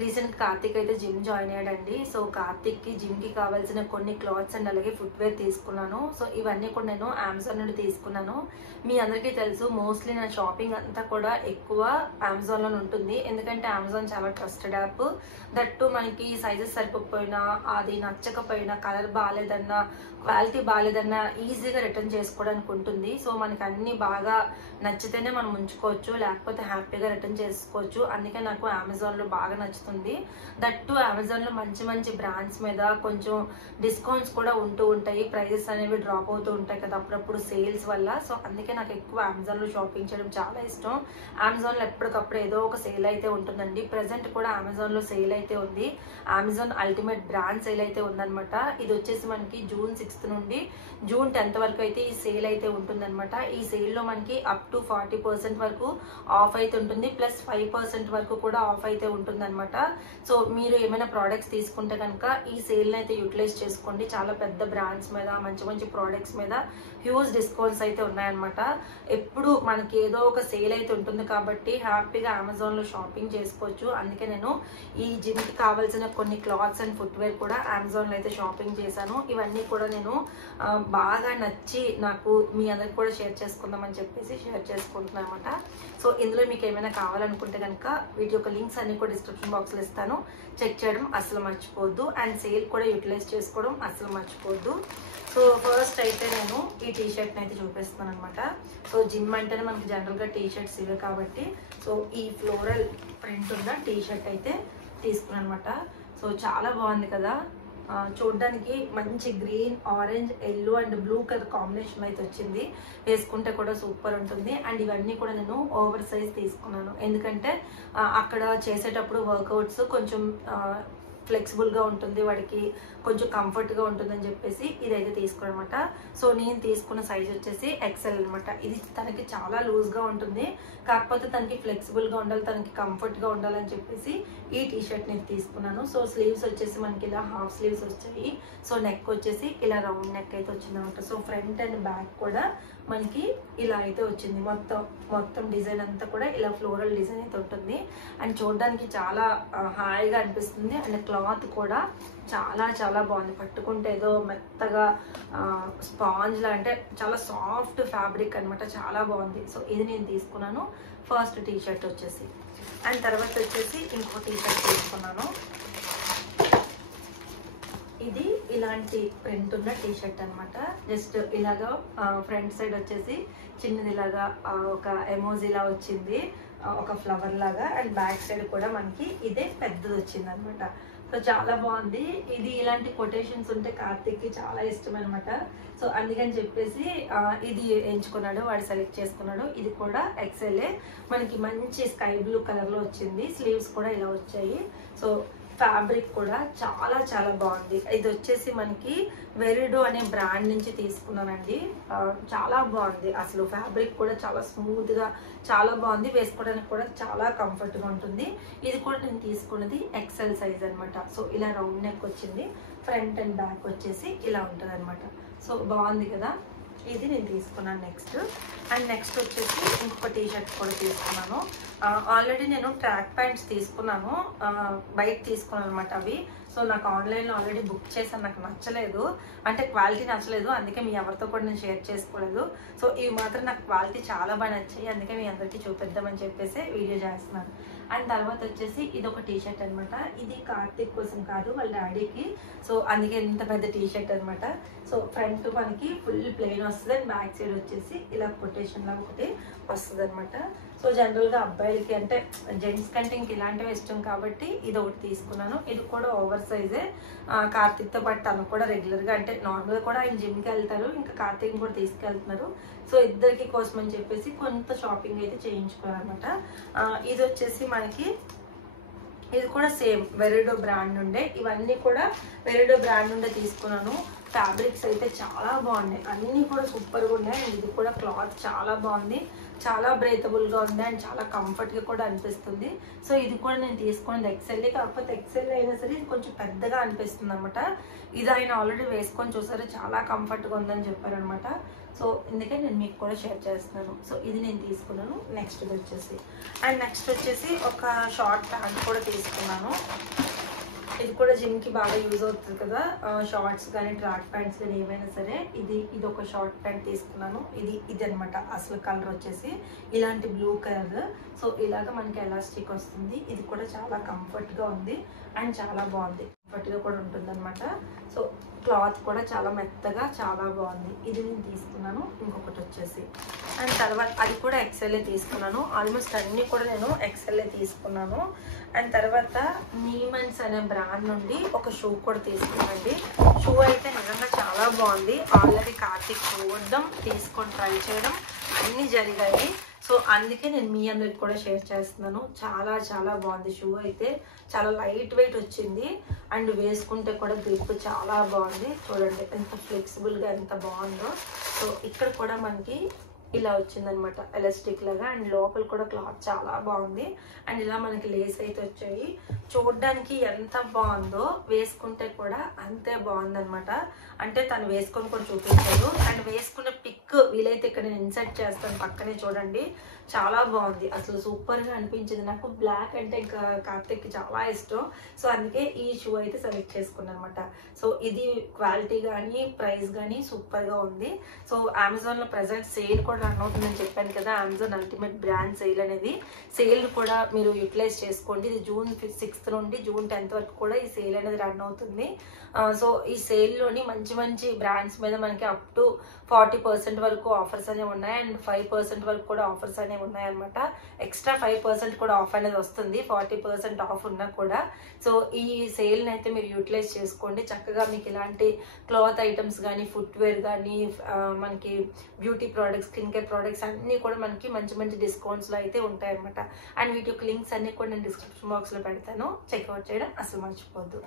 Recent Karthik అయితే gym join అయ్యాడండి. So Karthik కి gym కి కావాల్సిన కొన్ని క్లాత్స్ అండ్ అలాగే ఫుట్వేర్ తీసుకున్నాను. సో ఇవన్నీ కూడా నేను అమెజాన్ నుండి తీసుకున్నాను. మీ అందరికీ తెలుసు మోస్ట్లీ నా షాపింగ్ అంతా కూడా ఎక్కువ అమెజాన్ లో ఉంటుంది. ఎందుకంటే అమెజాన్ చాలా ట్రస్టెడ్ యాప్. దట్టు మనకి సైజెస్ సరిపోకపోయినా, అది నచ్చకపోయినా, కలర్ బాగాలేదన్నా, క్వాలిటీ బాగాలేదన్నా ఈజీగా రిటర్న్ చేసుకోవడానికి ఉంటుంది. సో మనకి అన్ని బాగా నచ్చితేనే మనం ఉంచుకోవచ్చు, లేకపోతే హ్యాపీగా రిటర్న్ చేసుకోవచ్చు. అందుకే నాకు అమెజాన్ లో బాగా నచ్చుతుంది. దట్టు అమెజాన్ లో మంచి మంచి బ్రాండ్స్ మీద కొంచెం డిస్కౌంట్స్ కూడా ఉంటూ ఉంటాయి. ప్రైజెస్ అనేవి డ్రాప్ అవుతూ ఉంటాయి కదా అప్పుడప్పుడు సేల్స్ వల్ల. సో అందుకే నాకు ఎక్కువ అమెజాన్ లో షాపింగ్ చేయడం చాలా ఇష్టం. అమెజాన్ లో ఎప్పటికప్పుడు ఏదో ఒక సేల్ అయితే ఉంటుందండి. ప్రెసెంట్ కూడా అమెజాన్ లో సేల్ అయితే ఉంది. అమెజాన్ అల్టిమేట్ బ్రాండ్ సేల్ అయితే ఉందన్నమాట. ఇది వచ్చేసి మనకి జూన్ 6th నుండి జూన్ 10th వరకు అయితే ఈ సేల్ అయితే ఉంటుందన్నమాట. ఈ సేల్ లో మనకి అప్ టు 40% వరకు ఆఫ్ అయితే ఉంటుంది, ప్లస్ 5% వరకు కూడా ఆఫ్ అయితే ఉంటుందన్నమాట. సో మీరు ఏమైనా ప్రోడక్ట్స్ తీసుకుంటే కనుక ఈ సేల్ అయితే యూటిలైజ్ చేసుకోండి. చాలా పెద్ద బ్రాండ్స్ మీద, మంచి మంచి ప్రోడక్ట్స్ మీద హ్యూజ్ డిస్కౌంట్స్ అయితే ఉన్నాయన్నమాట. ఎప్పుడు మనకి ఏదో ఒక సేల్ అయితే ఉంటుంది కాబట్టి హ్యాపీగా అమెజాన్ లో షాపింగ్ చేసుకోవచ్చు. అందుకే నేను ఈ జిమ్ కి కావాల్సిన కొన్ని క్లాత్స్ అండ్ ఫుట్వేర్ కూడా అమెజాన్ లో అయితే షాపింగ్ చేశాను. ఇవన్నీ కూడా నేను బాగా నచ్చి నాకు మీ అందరికి కూడా షేర్ చేసుకుందామని చెప్పేసి షేర్ చేసుకుంటున్నాను అనమాట. సో ఇందులో మీకు ఏమైనా కావాలనుకుంటే కనుక వీటి యొక్క లింక్స్ అన్ని కూడా డిస్క్రిప్షన్ బాక్స్ లో ఇస్తాను. చెక్ చేయడం అసలు మర్చిపోవద్దు, అండ్ సేల్ కూడా యూటిలైజ్ చేసుకోవడం అసలు మర్చిపోవద్దు. సో ఫస్ట్ అయితే నేను ఈ టీ షర్ట్ అయితే చూపిస్తాను అనమాట. సో జిమ్ అంటేనే మనకి జనరల్ గా టీ షర్ట్స్ ఇవే కాబట్టి సో ఈ ఫ్లోరల్ ప్రింట్ ఉన్న టీ షర్ట్ అయితే తీసుకున్నాను అనమాట. సో చాలా బాగుంది కదా, చూడడానికి మంచి green, orange, yellow and blue colour combination అయితే వచ్చింది. వేసుకుంటే కూడా సూపర్ ఉంటుంది. అండ్ ఇవన్నీ కూడా నేను ఓవర్ సైజ్ తీసుకున్నాను, ఎందుకంటే అక్కడ చేసేటప్పుడు వర్కౌట్స్ కొంచెం ఫ్లెక్సిబుల్ గా ఉంటుంది, వాడికి కొంచెం కంఫర్ట్ గా ఉంటుందని చెప్పేసి ఇదైతే తీసుకున్నమాట. సో నేను తీసుకున్న సైజ్ వచ్చేసి ఎక్సెల్ అనమాట. ఇది తనకి చాలా లూజ్ గా ఉంటుంది, కాకపోతే తనకి ఫ్లెక్సిబుల్ గా ఉండాలి, తనకి కంఫర్ట్ గా ఉండాలని చెప్పేసి ఈ టీ షర్ట్ నేను తీసుకున్నాను. సో స్లీవ్స్ వచ్చేసి మనకి ఇలా హాఫ్ స్లీవ్స్ వచ్చాయి. సో నెక్ వచ్చేసి ఇలా రౌండ్ నెక్ అయితే వచ్చింది అనమాట. సో ఫ్రంట్ అండ్ బ్యాక్ కూడా మనకి ఇలా అయితే వచ్చింది. మొత్తం డిజైన్ అంతా కూడా ఇలా ఫ్లోరల్ డిజైన్ అయితే ఉంటుంది. అండ్ చూడడానికి చాలా హాయిగా అనిపిస్తుంది. అండ్ క్లాత్ కూడా చాలా చాలా బాగుంది. పట్టుకుంటే ఏదో మెత్తగా స్పాంజ్ లా, అంటే చాలా సాఫ్ట్ ఫ్యాబ్రిక్ అనమాట, చాలా బాగుంది. సో ఇది నేను తీసుకున్నాను ఫస్ట్ టీ షర్ట్ వచ్చేసి. అండ్ తర్వాత వచ్చేసి ఇంకో టీ షర్ట్ తీసుకున్నాను. ఇది ఇలాంటి ప్రింట్ ఉన్న టీ షర్ట్ అనమాట. జస్ట్ ఇలాగా ఫ్రంట్ సైడ్ వచ్చేసి చిన్నది ఇలాగా ఒక ఎమోజీలా వచ్చింది, ఒక ఫ్లవర్ లాగా. అండ్ బ్యాక్ సైడ్ కూడా మనకి ఇదే పెద్దది వచ్చింది అనమాట. సో చాలా బాగుంది. ఇది ఇలాంటి కొటేషన్స్ ఉంటే కార్తిక్ కి చాలా ఇష్టం అనమాట. సో అందుకని చెప్పేసి ఇది ఎంచుకున్నాడు, వాడు సెలెక్ట్ చేసుకున్నాడు. ఇది కూడా ఎక్సెల్ఏ, మనకి మంచి స్కై బ్లూ కలర్ లో వచ్చింది. స్లీవ్స్ కూడా ఇలా వచ్చాయి. సో ఫ్యాబ్రిక్ కూడా చాలా చాలా బాగుంది. ఇది వచ్చేసి మనకి వెరిడో అనే బ్రాండ్ నుంచి తీసుకున్నానండి. చాలా బాగుంది, అసలు ఫ్యాబ్రిక్ కూడా చాలా స్మూత్ గా చాలా బాగుంది. వేసుకోవడానికి కూడా చాలా కంఫర్ట్ గా ఉంటుంది. ఇది కూడా నేను తీసుకున్నది ఎక్సెల్ సైజ్ అనమాట. సో ఇలా రౌండ్ నెక్ వచ్చింది, ఫ్రంట్ అండ్ బ్యాక్ వచ్చేసి ఇలా ఉంటుంది అనమాట. సో బాగుంది కదా, ఇది నేను తీసుకున్నాను నెక్స్ట్. అండ్ నెక్స్ట్ వచ్చేసి ఇంకొక టీ షర్ట్ కూడా తీసుకున్నాను. ఆల్రెడీ నేను ట్రాక్ ప్యాంట్స్ తీసుకున్నాను, బయట తీసుకున్నాను అనమాట అవి. సో నాకు ఆన్లైన్లో ఆల్రెడీ బుక్ చేశాను, నాకు నచ్చలేదు, అంటే క్వాలిటీ నచ్చలేదు, అందుకే మీ ఎవరితో కూడా నేను షేర్ చేసుకోలేదు. సో ఇవి మాత్రం నాకు క్వాలిటీ చాలా బాగా నచ్చాయి, అందుకే మీ అందరికీ చూపిద్దామని చెప్పేసి వీడియో చేస్తున్నాను. అండ్ తర్వాత వచ్చేసి ఇది ఒక టీ షర్ట్ అనమాట. ఇది కార్తిక్ కోసం కాదు, వాళ్ళ డాడీకి. సో అందుకే ఇంత పెద్ద టీ షర్ట్ అనమాట. సో ఫ్రంట్ మనకి ఫుల్ ప్లెయిన్ వస్తుంది, అండ్ బ్యాక్ సైడ్ వచ్చేసి ఇలా కొటేషన్ లాగా ఒకటి వస్తుంది అనమాట. సో జనరల్ గా అబ్బాయిలకి అంటే జెంట్స్ కంటే ఇంక ఇలాంటివి ఇష్టం కాబట్టి ఇది ఒకటి తీసుకున్నాను. ఇది కూడా ఓవర్ సైజే. కార్తిక్ తో పాటు తను కూడా రెగ్యులర్ గా, అంటే నార్మల్ కూడా ఆయన జిమ్ కి వెళ్తారు, ఇంకా కార్తిక్ కూడా తీసుకెళ్తున్నారు. సో ఇద్దరికి కోసం అని చెప్పేసి కొంత షాపింగ్ అయితే చేయించుకున్నాను అనమాట. ఇది వచ్చేసి మనకి ఇది కూడా సేమ్ వెరిడో బ్రాండ్ నుండే. ఇవన్నీ కూడా వెరిడో బ్రాండ్ నుండే తీసుకున్నాను. ఫ్యాబ్రిక్స్ అయితే చాలా బాగున్నాయి, అన్ని కూడా సూపర్గా ఉన్నాయి. అండ్ ఇది కూడా క్లాత్ చాలా బాగుంది. చాలా బ్రేతబుల్గా ఉంది అండ్ చాలా కంఫర్ట్గా కూడా అనిపిస్తుంది. సో ఇది కూడా నేను తీసుకున్నది ఎక్సెల్, కాకపోతే ఎక్సెల్ అయినా సరే ఇది కొంచెం పెద్దగా అనిపిస్తుంది అనమాట. ఇది ఆయన ఆల్రెడీ వేసుకొని చూసారు, చాలా కంఫర్ట్గా ఉందని చెప్పారనమాట. సో ఇందుకే నేను మీకు కూడా షేర్ చేస్తున్నాను. సో ఇది నేను తీసుకున్నాను. నెక్స్ట్ వచ్చేసి ఒక షార్ట్ ప్యాంట్ కూడా తీసుకున్నాను. ఇది కూడా జిమ్కి బాగా యూజ్ అవుతుంది కదా, షార్ట్స్ కానీ ట్రాక్ ప్యాంట్స్ కానీ ఏమైనా సరే. ఇది ఒక షార్ట్ ప్యాంట్ తీసుకున్నాను. ఇది అనమాట అసలు కలర్ వచ్చేసి ఇలాంటి బ్లూ కలర్. సో ఇలాగ మనకి ఎలాస్టిక్ వస్తుంది. ఇది కూడా చాలా కంఫర్ట్గా ఉంది అండ్ చాలా బాగుంది, కంఫర్ట్గా కూడా ఉంటుంది అనమాట. సో క్లాత్ కూడా చాలా మెత్తగా చాలా బాగుంది. ఇది నేను తీసుకున్నాను. ఇంకొకటి వచ్చేసి అండ్ తర్వాత అది కూడా ఎక్సెల్ఏ తీసుకున్నాను. ఆల్మోస్ట్ అన్నీ కూడా నేను ఎక్సెల్ఏ తీసుకున్నాను. అండ్ తర్వాత నీమన్స్ అనే బ్రాండ్ నుండి ఒక షూ కూడా తీసుకున్నానండి. షూ అయితే నిజంగా చాలా బాగుంది. ఆల్రెడీ కార్తీక్ చూడడం, తీసుకొని ట్రై చేయడం అన్నీ జరిగాయి. సో అందుకే నేను మీ అందరికి కూడా షేర్ చేస్తున్నాను. చాలా చాలా బాగుంది. షూ అయితే చాలా లైట్ వెయిట్ వచ్చింది అండ్ వేసుకుంటే కూడా గ్రిప్ చాలా బాగుంది. చూడండి ఎంత ఫ్లెక్సిబుల్గా ఎంత బాగుందో. సో ఇక్కడ కూడా మనకి ఇలా వచ్చిందనమాట ఎలాస్టిక్ లాగా అండ్ లోపల కూడా క్లాత్ చాలా బాగుంది అండ్ ఇలా మనకి లేస్ అయితే వచ్చాయి. చూడడానికి ఎంత బాగుందో వేసుకుంటే కూడా అంతే బాగుందనమాట. అంటే తను వేసుకొని కూడా చూపించారు అండ్ వేసుకున్న పిక్ వీలైతే ఇక్కడ నేను ఇన్సర్ట్ చేస్తాను, పక్కనే చూడండి. చాలా బాగుంది, అసలు సూపర్గా అనిపించింది. నాకు బ్లాక్ అంటే ఇంకా కార్తిక్కి చాలా ఇష్టం. సో అందుకే ఈ షూ అయితే సెలెక్ట్ చేసుకున్నాను అనమాట. సో ఇది క్వాలిటీ కానీ ప్రైస్ కానీ సూపర్గా ఉంది. సో అమెజాన్లో ప్రజెంట్ సేల్ కూడా రన్ అవుతుందని చెప్పాను కదా, అమెజాన్ అల్టిమేట్ బ్రాండ్ సేల్ అనేది. సేల్ కూడా మీరు యూటిలైజ్ చేసుకోండి. ఇది జూన్ 6th నుండి జూన్ 10th వరకు కూడా ఈ సేల్ అనేది రన్ అవుతుంది. సో ఈ సేల్లోని మంచి మంచి బ్రాండ్స్ మీద మనకి అప్ టు 40% వరకు ఆఫర్స్ అనేవి ఉన్నాయి అండ్ 5% వరకు కూడా ఆఫర్స్ అనేవి ఉన్నాయన్నమాట. ఎక్స్ట్రా 5% కూడా ఆఫ్ అనేది వస్తుంది 40% ఆఫ్ ఉన్నా కూడా. సో ఈ సేల్ని అయితే మీరు యూటిలైజ్ చేసుకోండి. చక్కగా మీకు ఇలాంటి క్లాత్ ఐటమ్స్ కానీ, ఫుట్వేర్ కానీ, మనకి beauty products, skin care products అన్నీ కూడా మనకి మంచి మంచి డిస్కౌంట్స్లో అయితే ఉంటాయన్నమాట. అండ్ వీటి యొక్క లింక్స్ అన్నీ కూడా నేను డిస్క్రిప్షన్ బాక్స్లో పెడతాను, చెక్అవుట్ చేయడం అసలు మర్చిపోద్దు.